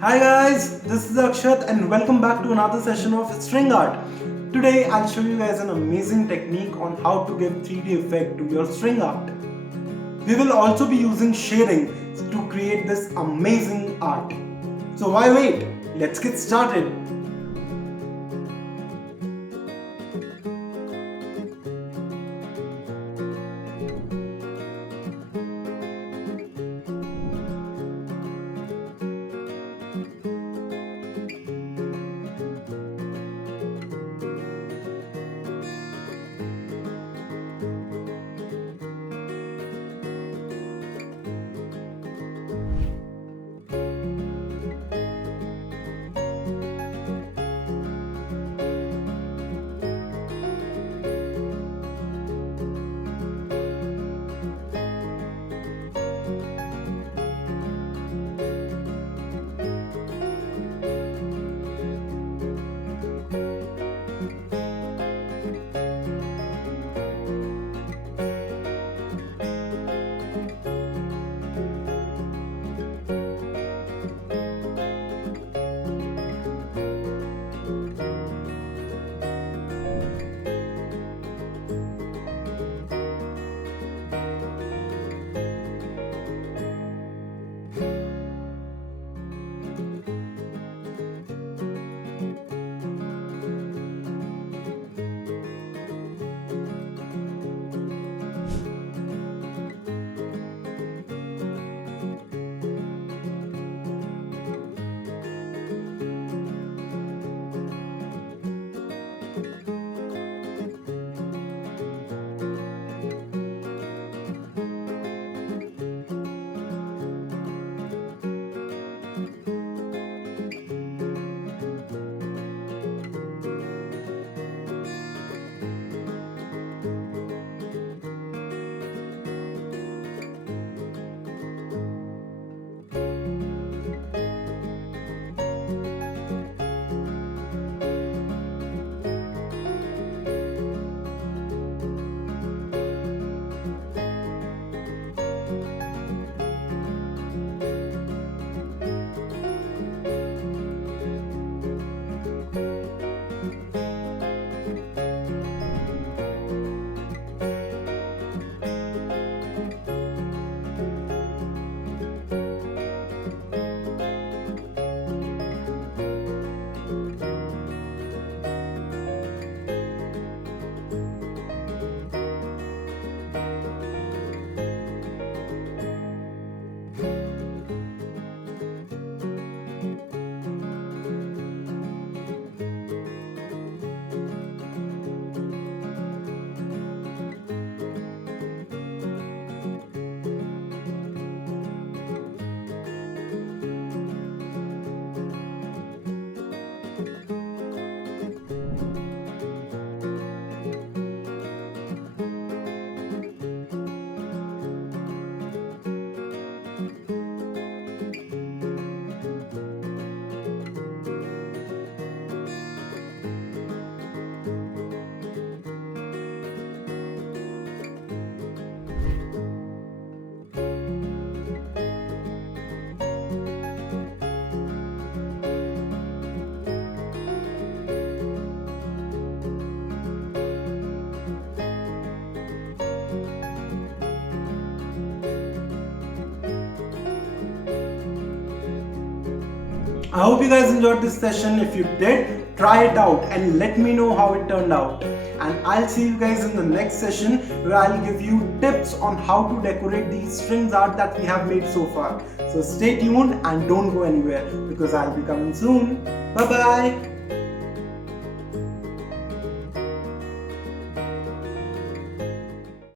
Hi guys, this is Akshat and welcome back to another session of string art. Today I'll show you guys an amazing technique on how to give 3D effect to your string art. We will also be using shading to create this amazing art. So why wait? Let's get started. I hope you guys enjoyed this session. If you did, try it out and let me know how it turned out. And I'll see you guys in the next session where I'll give you tips on how to decorate these strings art that we have made so far. So stay tuned and don't go anywhere because I'll be coming soon. Bye bye.